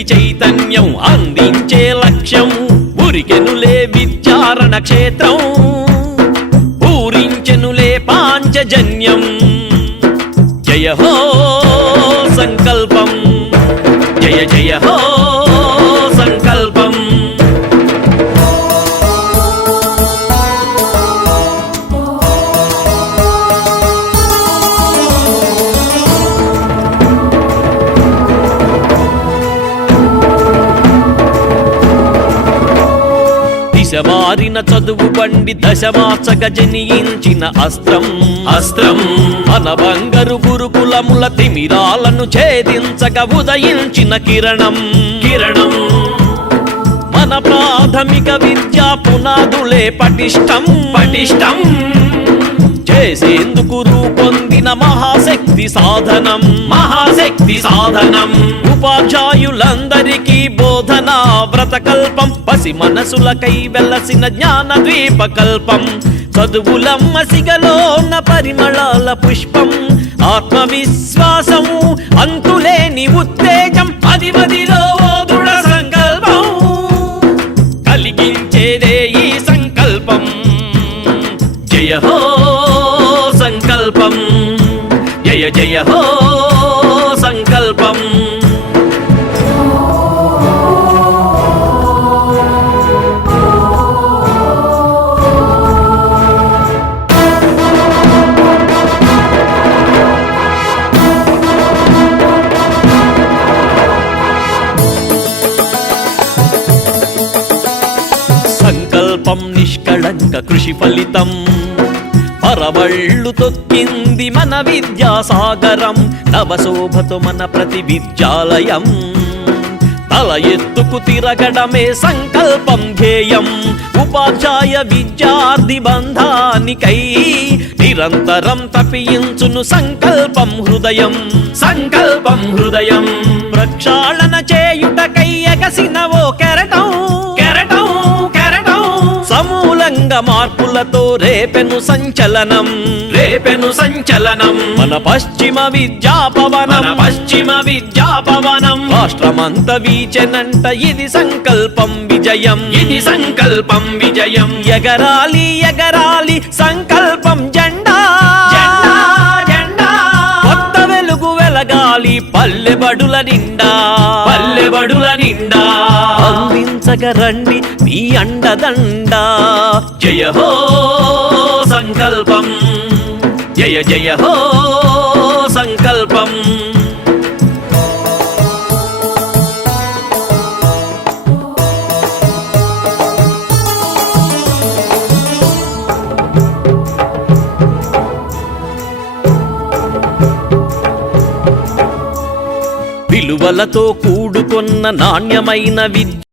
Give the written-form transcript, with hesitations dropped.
అందరికి చైతన్యం అందించే లక్ష్యం ఉరికెనులే విద్యారణ క్షేత్రం పూరించెనులే పాంచజన్యం జయ హో సంకల్పం జయ జయ హో సంకల్పం దిశమారిన చదువు బండి దశమార్చగ జనియించిన అస్త్రం అస్త్రం మన బంగారు గురుకులముల తిమిరాలను ఛేదించగ ఉదయించిన కిరణం కిరణం మన ప్రాథమిక విద్యా పునాదులే పటిష్టం పటిష్టం చేసేందుకు రూపొందిన మహాశక్తి సాధనం మహాశక్తి సాధనం ఉపాధ్యాయులందరికీ బోధన వ్రతకల్పం పసి మనసులకై వెలసిన జ్ఞాన ద్వీపకల్పం చదువులమ్మ సిగలోన పరిమళాల పుష్పం ఆత్మవిశ్వాసము అంతులేని ఉత్తేజం అది మదిలో దృఢ సంకల్పం కలిగించేదే ఈ సంకల్పం జయ హో సంకల్పం జయ జయ హో సంకల్పం సంకల్పం నిష్కళంక కృషి ఫలితం పరవళ్ళు తొక్కింది మన విద్యాసాగరం నవశోభతో మన ప్రతి విద్యాలయం తల ఎత్తుకు తిరగడమే సంకల్పం ధ్యేయం ఉపాధ్యాయ విద్యార్థి బంధానికై నిరంతరం తపించును సంకల్పం హృదయం సంకల్పం హృదయం ప్రక్షాళన చేయుటకై ఎగసిన ఓ కెరటం కెరటం కెరటం సమూలంగా మార్పులతో రేపెను సంచలనం రేపెను సంచలనం మన పశ్చిమ విద్యాపవనం పశ్చిమ విద్యాపవనం రాష్ట్రమంత వీచెనంట ఇది సంకల్పం విజయం ఇది సంకల్పం విజయం ఎగరాలి ఎగరాలి సంకల్పం జెండా జెండా జెండా కొత్త వెలుగు వెలగాలి పల్లెబడుల నిండా పల్లెబడుల నిండా అందించగరండి నీ అండదండా జయ హో సంకల్పం జయ జయ హో సంకల్పం విలువలతో కూడుకున్న నాణ్యమైన విద్య